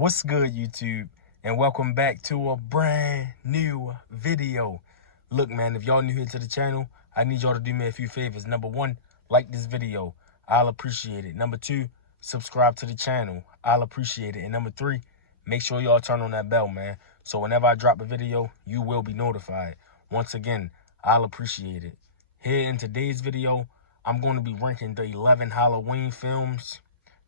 What's good, YouTube? And welcome back to a brand new video. Look, man, if y'all new here to the channel, I need y'all to do me a few favors. Number one, like this video. I'll appreciate it. Number two, subscribe to the channel. I'll appreciate it. And number three, make sure y'all turn on that bell, man. So whenever I drop a video, you will be notified. Once again, I'll appreciate it. Here in today's video, I'm going to be ranking the 11 Halloween films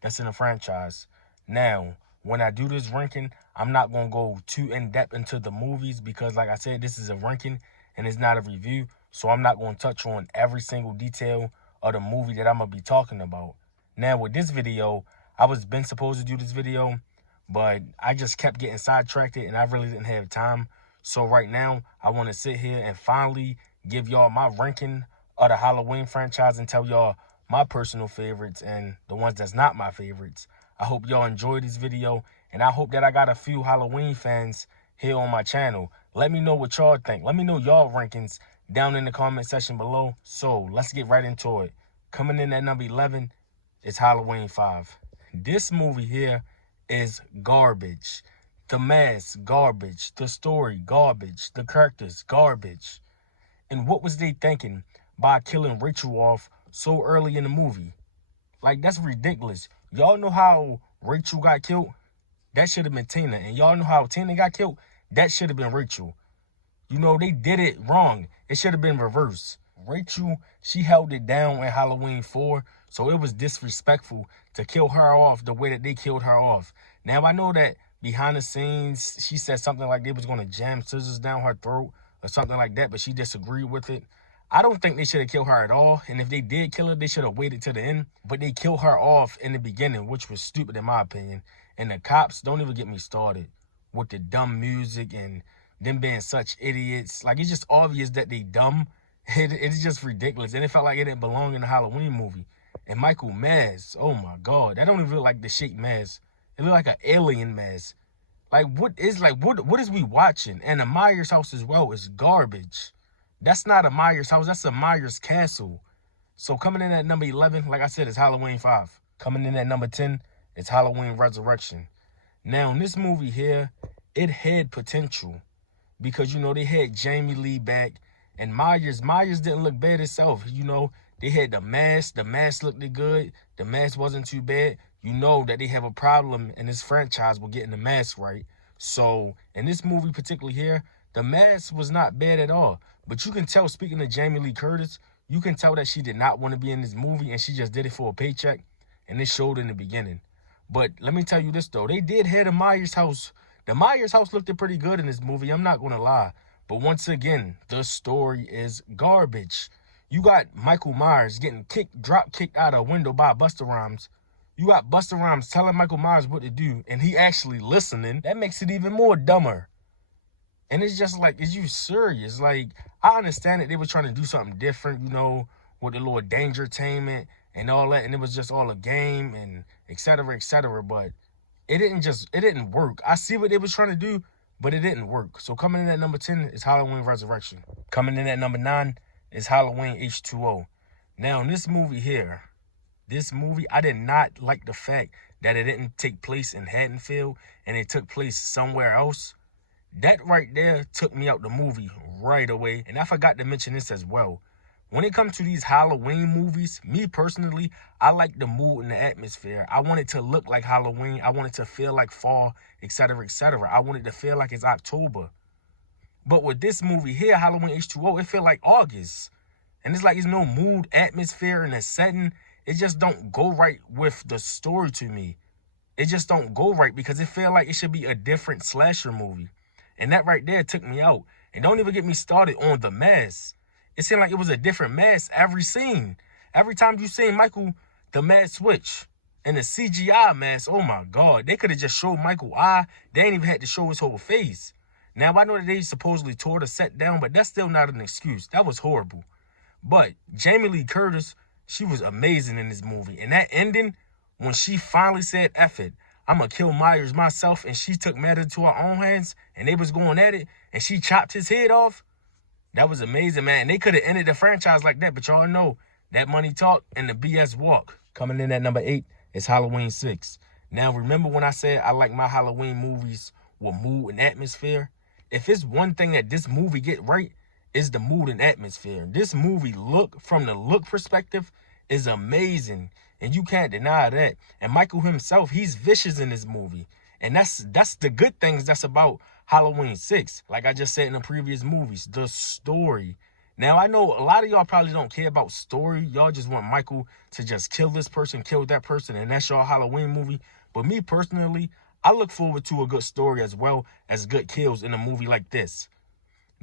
that's in the franchise. Now, when I do this ranking, I'm not going to go too in-depth into the movies because, like I said, this is a ranking and it's not a review. So I'm not going to touch on every single detail of the movie that I'm going to be talking about. Now, with this video, I was been supposed to do this video, but I just kept getting sidetracked and I really didn't have time. So right now, I want to sit here and finally give y'all my ranking of the Halloween franchise and tell y'all my personal favorites and the ones that's not my favorites. I hope y'all enjoyed this video, and I hope that I got a few Halloween fans here on my channel. Let me know what y'all think. Let me know y'all rankings down in the comment section below. So let's get right into it. Coming in at number 11 is Halloween 5. This movie here is garbage. The mask, garbage. The story, garbage. The characters, garbage. And what was they thinking by killing Rachel off so early in the movie? Like, that's ridiculous. Y'all know how Rachel got killed? That should have been Tina. And y'all know how Tina got killed? That should have been Rachel. You know, they did it wrong. It should have been reversed. Rachel, she held it down in Halloween 4, so it was disrespectful to kill her off the way that they killed her off. Now, I know that behind the scenes, she said something like they was going to jam scissors down her throat or something like that, but she disagreed with it. I don't think they should have killed her at all. And if they did kill her, they should have waited to the end. But they killed her off in the beginning, which was stupid in my opinion. And the cops, don't even get me started with the dumb music and them being such idiots. Like, it's just obvious that they dumb. It's just ridiculous. And it felt like it didn't belong in the Halloween movie. And Michael Myers, oh my God. That don't even look like the shape mask. It look like an alien mask. Like, what is we watching? And the Myers house as well is garbage. That's not a Myers house. That's a Myers castle. So coming in at number 11, like I said, is Halloween 5. Coming in at number 10, it's Halloween Resurrection. Now, in this movie here, it had potential. Because, you know, they had Jamie Lee back. And Myers didn't look bad itself. You know, they had the mask. The mask looked good. The mask wasn't too bad. You know that they have a problem in this franchise with getting the mask right. So, in this movie particularly here, the mask was not bad at all. But you can tell, speaking of Jamie Lee Curtis, you can tell that she did not want to be in this movie and she just did it for a paycheck. And it showed in the beginning. But let me tell you this, though. They did have the Myers house. The Myers house looked pretty good in this movie. I'm not going to lie. But once again, the story is garbage. You got Michael Myers getting drop kicked out of a window by Busta Rhymes. You got Busta Rhymes telling Michael Myers what to do. And he actually listening. That makes it even more dumber. And it's just like, is you serious? Like, I understand that they were trying to do something different, you know, with the little Dangertainment and all that. And it was just all a game and et cetera, but it didn't work. I see what they was trying to do, but it didn't work. So coming in at number 10 is Halloween Resurrection. Coming in at number 9 is Halloween H2o. Now, in this movie here, I did not like the fact that it didn't take place in Haddonfield and it took place somewhere else. That right there took me out the movie right away. And I forgot to mention this as well. When it comes to these Halloween movies, me personally, I like the mood and the atmosphere. I want it to look like Halloween. I want it to feel like fall, etc., etc. I want it to feel like it's October. But with this movie here, Halloween H2o, it feel like August. And it's like there's no mood, atmosphere, and the setting. It just don't go right with the story to me. It just don't go right because it feel like it should be a different slasher movie. And that right there took me out. And don't even get me started on the mask. It seemed like it was a different mask every scene. Every time you seen Michael, the mask switch. And the CGI mask, oh my God. They could have just showed Michael's eye. They ain't even had to show his whole face. Now, I know that they supposedly tore the set down, but that's still not an excuse. That was horrible. But Jamie Lee Curtis, she was amazing in this movie. And that ending, when she finally said, F it, I'm going to kill Myers myself, and she took matters into her own hands, and they was going at it, and she chopped his head off. That was amazing, man. And they could have ended the franchise like that, but y'all know that money talk and the BS walk. Coming in at number 8 is Halloween 6. Now, remember when I said I like my Halloween movies with mood and atmosphere? If it's one thing that this movie get right, is the mood and atmosphere. This movie from the look perspective, is amazing. And you can't deny that. And Michael himself, he's vicious in this movie. And that's the good things that's about Halloween 6. Like I just said in the previous movies, the story. Now, I know a lot of y'all probably don't care about story. Y'all just want Michael to just kill this person, kill that person, and that's y'all Halloween movie. But me personally, I look forward to a good story as well as good kills in a movie like this.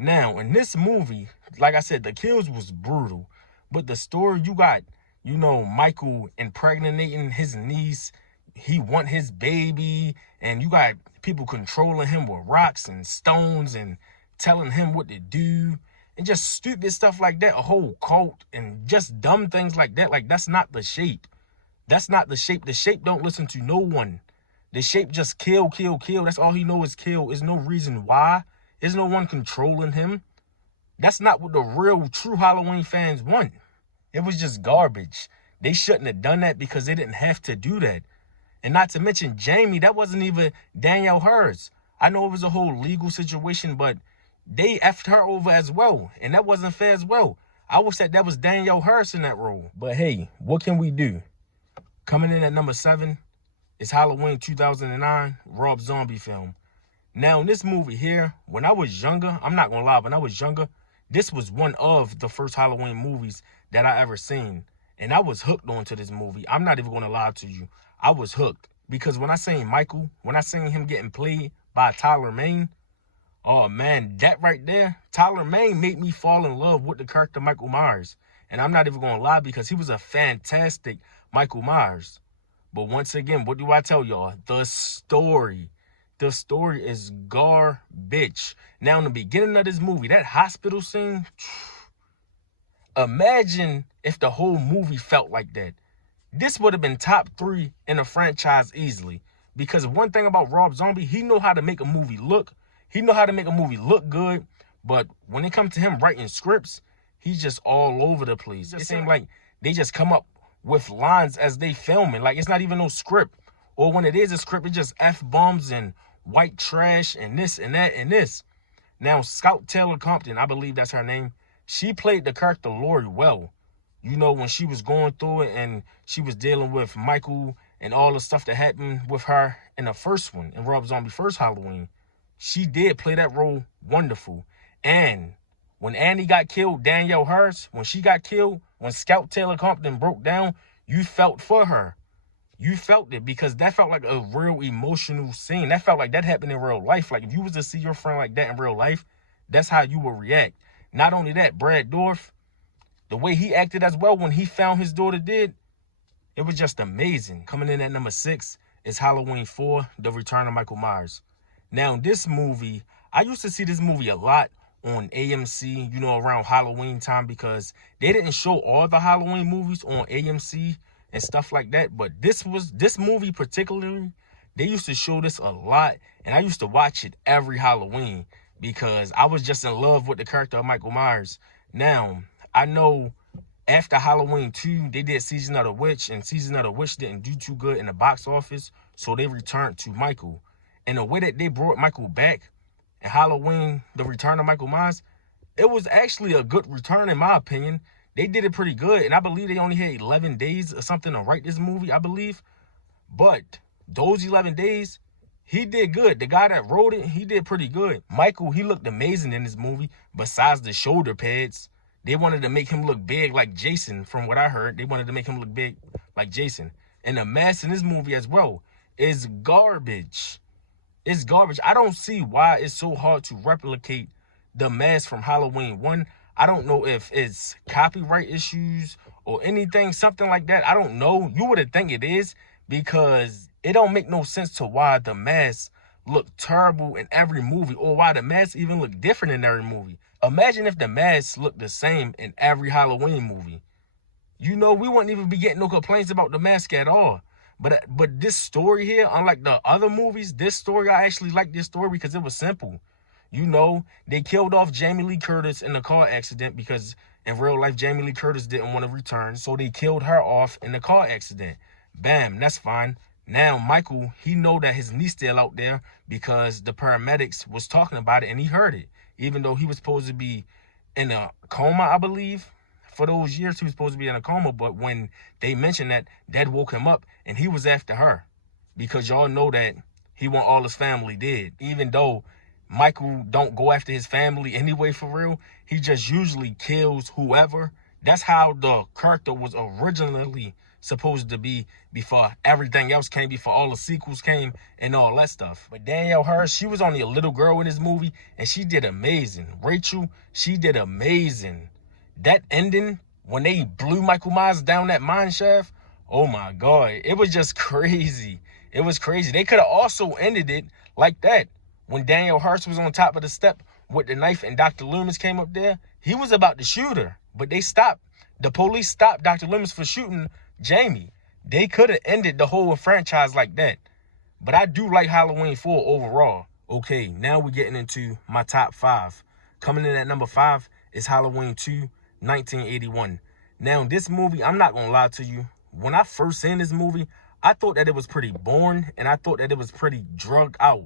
Now, in this movie, like I said, the kills was brutal. But the story, you got, you know, Michael impregnating his niece. He want his baby. And you got people controlling him with rocks and stones and telling him what to do. And just stupid stuff like that. A whole cult and just dumb things like that. Like, that's not the shape. That's not the shape. The shape don't listen to no one. The shape just kill, kill, kill. That's all he know is kill. There's no reason why. There's no one controlling him. That's not what the real, true Halloween fans want. It was just garbage. They shouldn't have done that because they didn't have to do that. And not to mention Jamie, that wasn't even Danielle Hurst. I know it was a whole legal situation, but they effed her over as well. And that wasn't fair as well. I wish that was Danielle Hurst in that role. But hey, what can we do? Coming in at number 7 is Halloween 2009, Rob Zombie film. Now, in this movie here, when I was younger, I'm not going to lie, when I was younger, this was one of the first Halloween movies that I ever seen. And I was hooked onto this movie. I'm not even going to lie to you. I was hooked. Because when I seen Michael, when I seen him getting played by Tyler Mane, oh man, that right there, Tyler Mane made me fall in love with the character Michael Myers. And I'm not even going to lie because he was a fantastic Michael Myers. But once again, what do I tell y'all? The story. The story is garbage. Now, in the beginning of this movie, that hospital scene, imagine if the whole movie felt like that. This would have been top 3 in the franchise easily. Because one thing about Rob Zombie, he know how to make a movie look. He know how to make a movie look good. But when it comes to him writing scripts, he's just all over the place. It seems like they just come up with lines as they filming. Like, it's not even no script. Or when it is a script, it's just F-bombs and white trash and this and that and this. Now, Scout Taylor Compton, I believe that's her name, she played the character Lori well. You know, when she was going through it and she was dealing with Michael and all the stuff that happened with her in the first one, in Rob Zombie first Halloween, she did play that role wonderful. And when Annie got killed, Danielle Hurst, when she got killed, when Scout Taylor Compton broke down, you felt for her. You felt it because that felt like a real emotional scene. That felt like that happened in real life. Like, if you was to see your friend like that in real life, that's how you would react. Not only that, Brad Dourif, the way he acted as well when he found his daughter dead, it was just amazing. Coming in at number 6 is Halloween 4, The Return of Michael Myers. Now, this movie, I used to see this movie a lot on AMC, you know, around Halloween time, because they didn't show all the Halloween movies on AMC and stuff like that. But this movie particularly, they used to show this a lot, and I used to watch it every Halloween because I was just in love with the character of Michael Myers. Now, I know after Halloween 2, they did Season of the Witch, and Season of the Witch didn't do too good in the box office, so they returned to Michael. And the way that they brought Michael back in Halloween, The Return of Michael Myers, it was actually a good return in my opinion. They did it pretty good, and I believe they only had 11 days or something to write this movie, I believe. But those 11 days, he did good. The guy that wrote it, he did pretty good. Michael, he looked amazing in this movie, besides the shoulder pads. They wanted to make him look big like Jason, from what I heard. They wanted to make him look big like Jason. And the mask in this movie as well is garbage. It's garbage. I don't see why it's so hard to replicate the mask from Halloween 1. I don't know if it's copyright issues or anything, something like that. I don't know. You would think it is, because it don't make no sense to why the masks look terrible in every movie, or why the masks even look different in every movie. Imagine if the masks looked the same in every Halloween movie. You know, we wouldn't even be getting no complaints about the mask at all. But this story here, unlike the other movies, this story, I actually like this story because it was simple. You know, they killed off Jamie Lee Curtis in the car accident because in real life, Jamie Lee Curtis didn't want to return. So they killed her off in the car accident. Bam, that's fine. Now, Michael, he know that his niece still out there because the paramedics was talking about it and he heard it. Even though he was supposed to be in a coma, I believe. For those years, he was supposed to be in a coma. But when they mentioned that, Dad woke him up and he was after her. Because y'all know that he want all his family dead. Even though Michael don't go after his family anyway for real, he just usually kills whoever. That's how the character was originally supposed to be before everything else came, before all the sequels came and all that stuff. But Danielle Harris, she was only a little girl in this movie and she did amazing. Rachel, she did amazing. That ending, when they blew Michael Myers down that mine shaft, oh my God, it was just crazy. It was crazy. They could have also ended it like that. When Danielle Harris was on top of the step with the knife and Dr. Loomis came up there, he was about to shoot her, but they stopped. The police stopped Dr. Loomis for shooting Jamie. They could have ended the whole franchise like that. But I do like Halloween 4 overall. Okay, now we're getting into my top 5. Coming in at number 5 is Halloween 2, 1981. Now, this movie, I'm not going to lie to you. When I first seen this movie, I thought that it was pretty boring and I thought that it was pretty drugged out.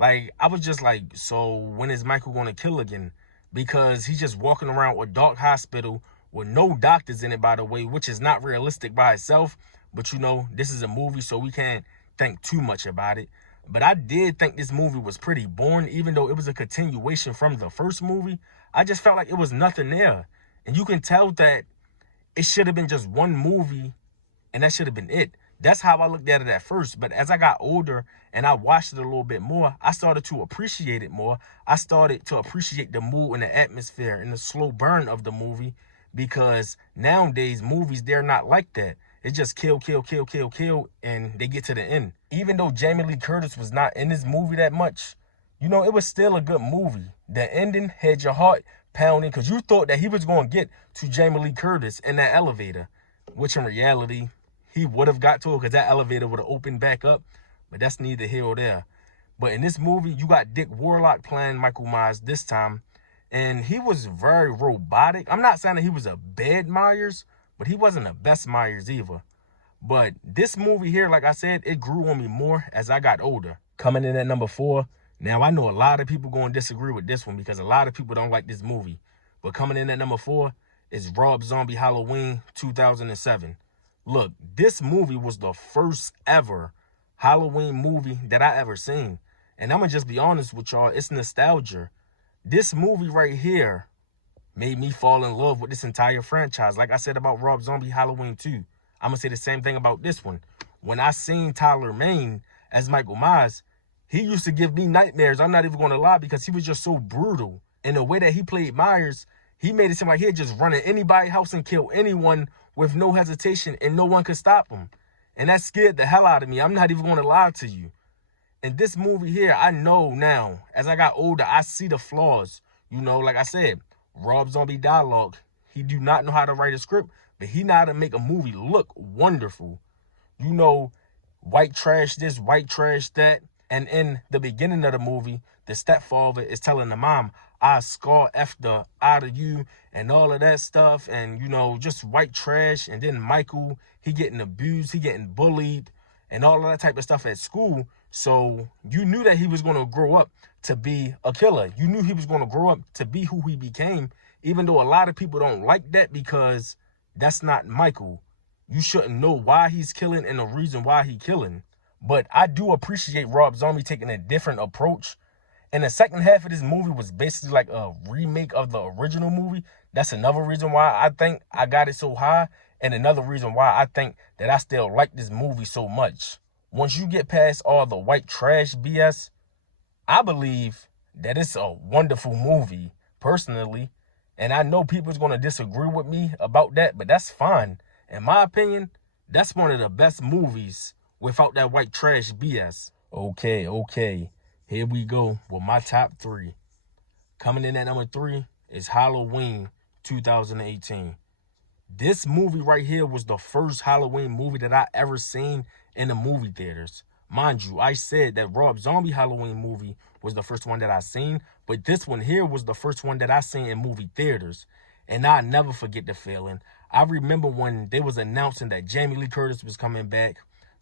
Like, I was just like, so when is Michael going to kill again? Because he's just walking around a dark hospital with no doctors in it, by the way, which is not realistic by itself. But, you know, this is a movie, so we can't think too much about it. But I did think this movie was pretty boring, even though it was a continuation from the first movie. I just felt like it was nothing there. And you can tell that it should have been just one movie, and that should have been it. That's how I looked at it at first. But as I got older and I watched it a little bit more, I started to appreciate it more. I started to appreciate the mood and the atmosphere and the slow burn of the movie, because nowadays movies, they're not like that. It's just kill, kill, kill, kill, kill, and they get to the end. Even though Jamie Lee Curtis was not in this movie that much, you know, it was still a good movie. The ending had your heart pounding because you thought that he was going to get to Jamie Lee Curtis in that elevator, which in reality, he would have got to her because that elevator would have opened back up. But that's neither here or there. But in this movie, you got Dick Warlock playing Michael Myers this time. And he was very robotic. I'm not saying that he was a bad Myers, but he wasn't the best Myers either. But this movie here, like I said, it grew on me more as I got older. Coming in at number 4. Now, I know a lot of people going to disagree with this one because a lot of people don't like this movie. But coming in at number 4 is Rob Zombie Halloween 2007. Look, this movie was the first ever Halloween movie that I ever seen. And I'm going to just be honest with y'all, it's nostalgia. This movie right here made me fall in love with this entire franchise. Like I said about Rob Zombie Halloween 2, I'm going to say the same thing about this one. When I seen Tyler Mane as Michael Myers, he used to give me nightmares. I'm not even going to lie, because he was just so brutal. And the way that he played Myers, he made it seem like he'd just run in anybody's house and kill anyone with no hesitation, and no one could stop him. And that scared the hell out of me. I'm not even going to lie to you. In this movie here, I know now, as I got older, I see the flaws. You know, like I said, Rob Zombie dialogue, he do not know how to write a script, but he know how to make a movie look wonderful. You know, white trash this, white trash that. And in the beginning of the movie, the stepfather is telling the mom, I scar F the out of you and all of that stuff. And, you know, just white trash. And then Michael, he getting abused, he getting bullied and all of that type of stuff at school. So you knew that he was going to grow up to be a killer. You knew he was going to grow up to be who he became, even though a lot of people don't like that because that's not Michael. You shouldn't know why he's killing and the reason why he's killing. But I do appreciate Rob Zombie taking a different approach. And the second half of this movie was basically like a remake of the original movie. That's another reason why I think I got it so high. And another reason why I think that I still like this movie so much. Once you get past all the white trash BS, I believe that it's a wonderful movie, personally. And I know people's going to disagree with me about that, but that's fine. In my opinion, that's one of the best movies without that white trash BS. Okay. Here we go with my top 3. Coming in at number 3 is Halloween 2018. This movie right here was the first Halloween movie that I ever seen in the movie theaters. Mind you, I said that Rob Zombie Halloween movie was the first one that I seen, but this one here was the first one that I seen in movie theaters. And I'll never forget the feeling. I remember when they was announcing that Jamie Lee Curtis was coming back,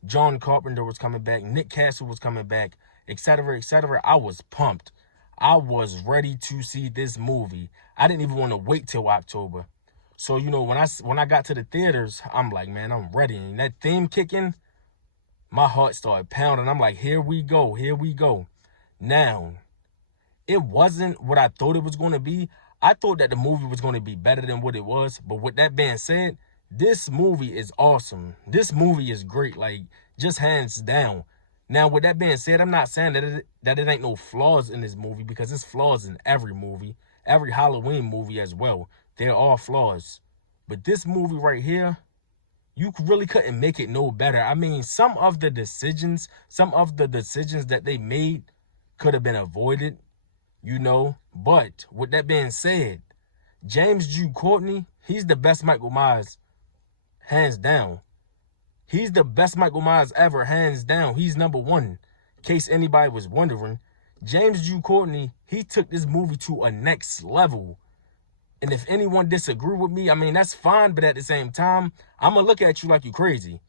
John Carpenter was coming back, Nick Castle was coming back, etc., etc. I was pumped. I was ready to see this movie. I didn't even want to wait till October. So, you know, when I got to the theaters, I'm like, man, I'm ready. And that theme kicking, my heart started pounding. I'm like, here we go, here we go. Now, it wasn't what I thought it was going to be. I thought that the movie was going to be better than what it was. But with that being said, this movie is awesome. This movie is great, like, just hands down. Now, with that being said, I'm not saying that it ain't no flaws in this movie, because there's flaws in every movie, every Halloween movie as well. There are flaws. But this movie right here, you really couldn't make it no better. I mean, some of the decisions that they made could have been avoided, you know. But with that being said, James Jude Courtney, he's the best Michael Myers, hands down. He's the best Michael Myers ever, hands down. He's number one. In case anybody was wondering, James Jude Courtney, he took this movie to a next level. And if anyone disagree with me, I mean, that's fine. But at the same time, I'm going to look at you like you crazy.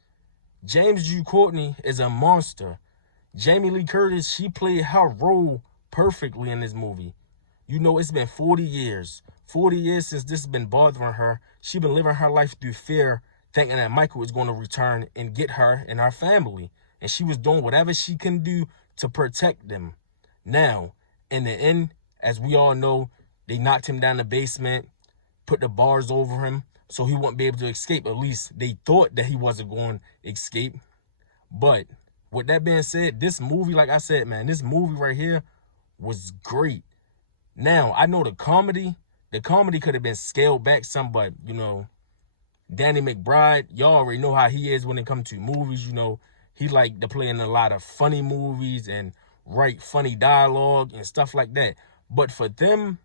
James Jude Courtney is a monster. Jamie Lee Curtis, she played her role perfectly in this movie. You know, it's been 40 years. 40 years since this has been bothering her. She's been living her life through fear, thinking that Michael was going to return and get her and her family. And she was doing whatever she can do to protect them. Now, in the end, as we all know, they knocked him down the basement, put the bars over him so he wouldn't be able to escape. At least they thought that he wasn't going to escape. But with that being said, this movie, like I said, man, this movie right here was great. Now, I know the comedy could have been scaled back some, but, you know, Danny McBride, y'all already know how he is when it comes to movies. You know, he like to play in a lot of funny movies and write funny dialogue and stuff like that. But for them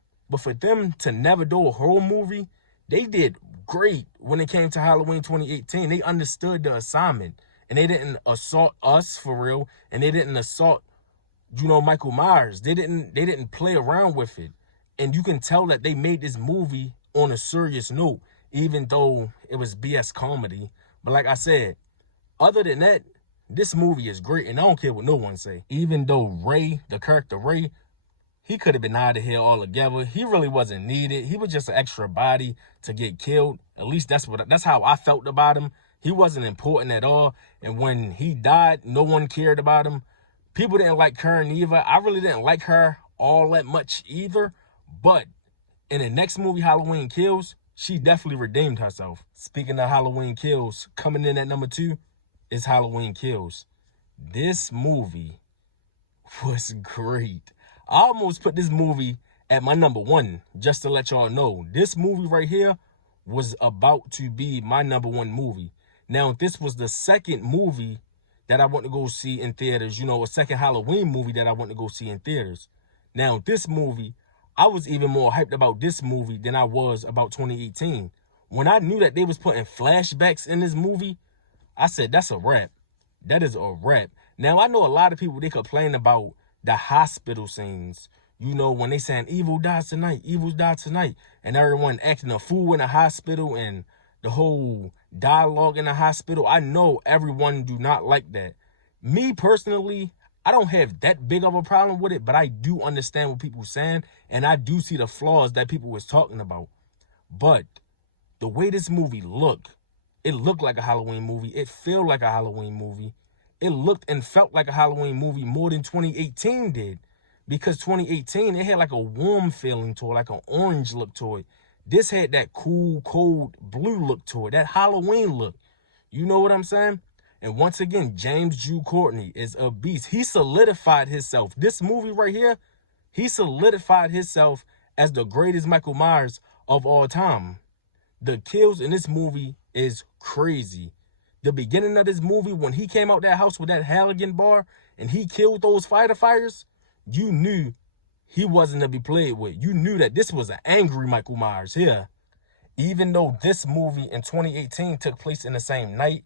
to never do a horror movie, they did great when it came to Halloween 2018. They understood the assignment, and they didn't assault us for real, and they didn't assault, you know, Michael Myers. They didn't play around with it. And you can tell that they made this movie on a serious note, even though it was BS comedy. But like I said, other than that, this movie is great, and I don't care what no one say. Even though Ray, the character Ray, he could have been out of here altogether. He really wasn't needed. He was just an extra body to get killed. At least that's how I felt about him. He wasn't important at all. And when he died, no one cared about him. People didn't like Karen either. I really didn't like her all that much either. But in the next movie, Halloween Kills, she definitely redeemed herself. Speaking of Halloween Kills, coming in at number 2 is Halloween Kills. This movie was great. I almost put this movie at my number 1, just to let y'all know. This movie right here was about to be my number 1 movie. Now, this was the second movie that I want to go see in theaters. You know, a second Halloween movie that I want to go see in theaters. Now, this movie, I was even more hyped about this movie than I was about 2018. When I knew that they was putting flashbacks in this movie, I said, that's a wrap. That is a wrap. Now, I know a lot of people, they complain about the hospital scenes. You know, when they saying evil dies tonight, evil dies tonight, and everyone acting a fool in the hospital and the whole dialogue in the hospital. I know everyone do not like that. Me personally, I don't have that big of a problem with it, but I do understand what people saying, and I do see the flaws that people was talking about. But the way this movie looked, it looked like a Halloween movie. It felt like a Halloween movie. It looked and felt like a Halloween movie more than 2018 did. Because 2018, it had like a warm feeling to it, like an orange look to it. This had that cool, cold blue look to it, that Halloween look. You know what I'm saying? And once again, James Jude Courtney is a beast. He solidified himself. This movie right here, he solidified himself as the greatest Michael Myers of all time. The kills in this movie is crazy. The beginning of this movie, when he came out that house with that Halligan bar and he killed those firefighters, you knew he wasn't to be played with. You knew that this was an angry Michael Myers here. Even though this movie in 2018 took place in the same night,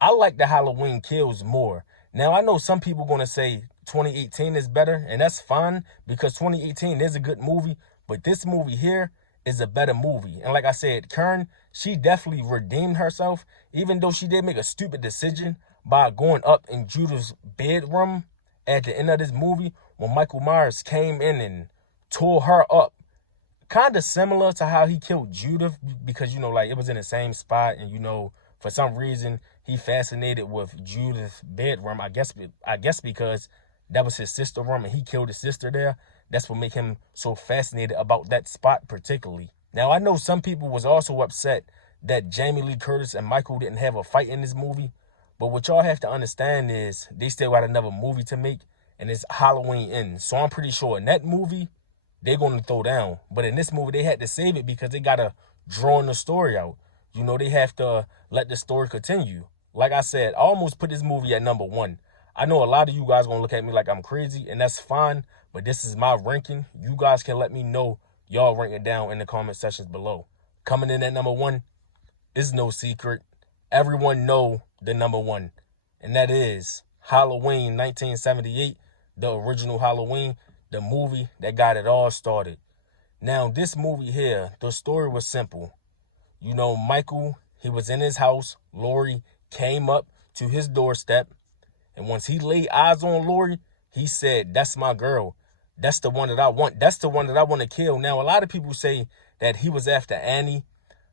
I like the Halloween Kills more. Now, I know some people going to say 2018 is better, and that's fine because 2018 is a good movie, but this movie here is a better movie. And like I said, Karen, she definitely redeemed herself, even though she did make a stupid decision by going up in Judith's bedroom at the end of this movie when Michael Myers came in and tore her up. Kind of similar to how he killed Judith, because, you know, like, it was in the same spot, and, you know, for some reason he fascinated with Judith's bedroom. I guess because that was his sister room and he killed his sister there. That's what made him so fascinated about that spot particularly. Now, I know some people was also upset that Jamie Lee Curtis and Michael didn't have a fight in this movie, but what y'all have to understand is they still got another movie to make, and it's Halloween Ends. So I'm pretty sure in that movie they're going to throw down. But in this movie, they had to save it because they got to draw the story out. You know, they have to let the story continue. Like I said, I almost put this movie at number 1. I know a lot of you guys going to look at me like I'm crazy, and that's fine. But this is my ranking. You guys can let me know y'all rank it down in the comment sections below. Coming in at number 1 is no secret. Everyone know the number 1. And that is Halloween 1978, the original Halloween. The movie that got it all started. Now, this movie here, the story was simple. You know, Michael, he was in his house. Laurie came up to his doorstep. And once he laid eyes on Laurie, he said, that's my girl. That's the one that I want. That's the one that I want to kill. Now, a lot of people say that he was after Annie.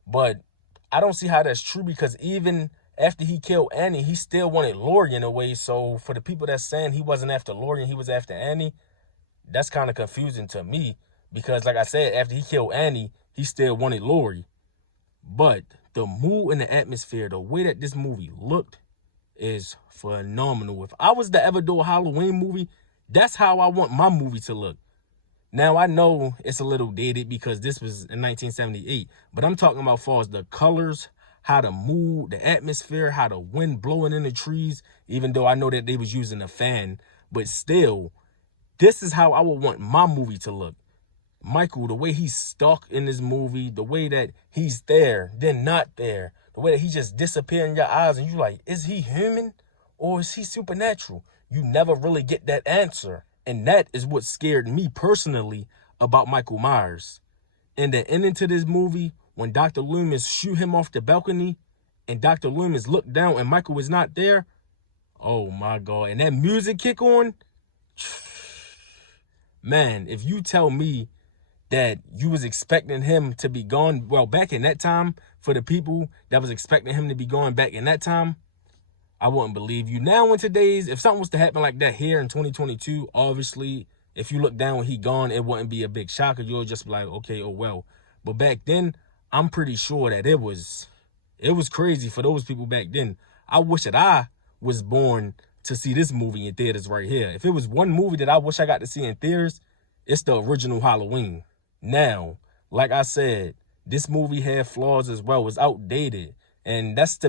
But I don't see how that's true, because even after he killed Annie, he still wanted Laurie in a way. So for the people that's saying he wasn't after Laurie and he was after Annie, that's kind of confusing to me, because like I said, after he killed Annie, he still wanted Laurie. But the mood and the atmosphere, the way that this movie looked is phenomenal. If I was to ever do a Halloween movie, that's how I want my movie to look. Now, I know it's a little dated because this was in 1978, but I'm talking about as far as the colors, how the mood, the atmosphere, how the wind blowing in the trees, even though I know that they was using a fan, but still, this is how I would want my movie to look. Michael, the way he's stuck in this movie, the way that he's there, then not there, the way that he just disappears in your eyes and you're like, is he human or is he supernatural? You never really get that answer. And that is what scared me personally about Michael Myers. And the ending to this movie, when Dr. Loomis shoot him off the balcony and Dr. Loomis looked down and Michael was not there. Oh my God. And that music kick on. Man, if you tell me that you was expecting him to be gone, well, back in that time, for the people that was expecting him to be gone back in that time, I wouldn't believe you. Now in today's, if something was to happen like that here in 2022, obviously, if you look down when he gone, it wouldn't be a big shocker. You'll just be like, okay, oh well. But back then, I'm pretty sure that it was crazy for those people back then. I wish that I was born to see this movie in theaters right here. If it was one movie that I wish I got to see in theaters, it's the original Halloween. Now, like I said, this movie had flaws as well. It's outdated. And that's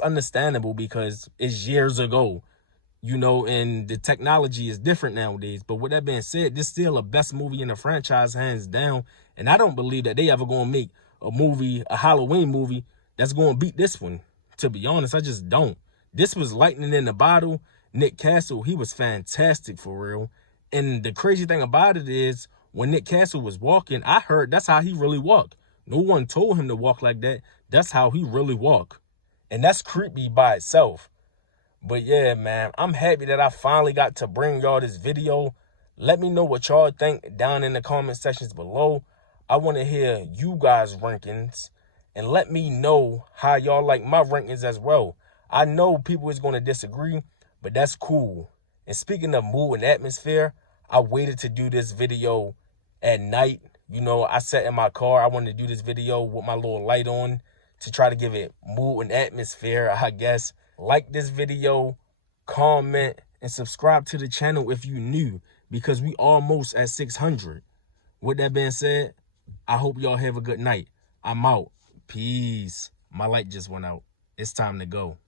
understandable because it's years ago, you know, and the technology is different nowadays. But with that being said, this is still the best movie in the franchise, hands down. And I don't believe that they ever going to make a Halloween movie that's going to beat this one. To be honest, I just don't. This was lightning in the bottle. Nick Castle, he was fantastic for real. And the crazy thing about it is, when Nick Castle was walking, I heard that's how he really walked. No one told him to walk like that. That's how he really walked. And that's creepy by itself. But yeah, man, I'm happy that I finally got to bring y'all this video. Let me know what y'all think down in the comment sections below. I want to hear you guys' rankings. And let me know how y'all like my rankings as well. I know people is going to disagree, but that's cool. And speaking of mood and atmosphere, I waited to do this video at night. You know, I sat in my car. I wanted to do this video with my little light on to try to give it mood and atmosphere, I guess. Like this video, comment, and subscribe to the channel if you new, because we almost at 600. With that being said, I hope y'all have a good night. I'm out. Peace. My light just went out. It's time to go.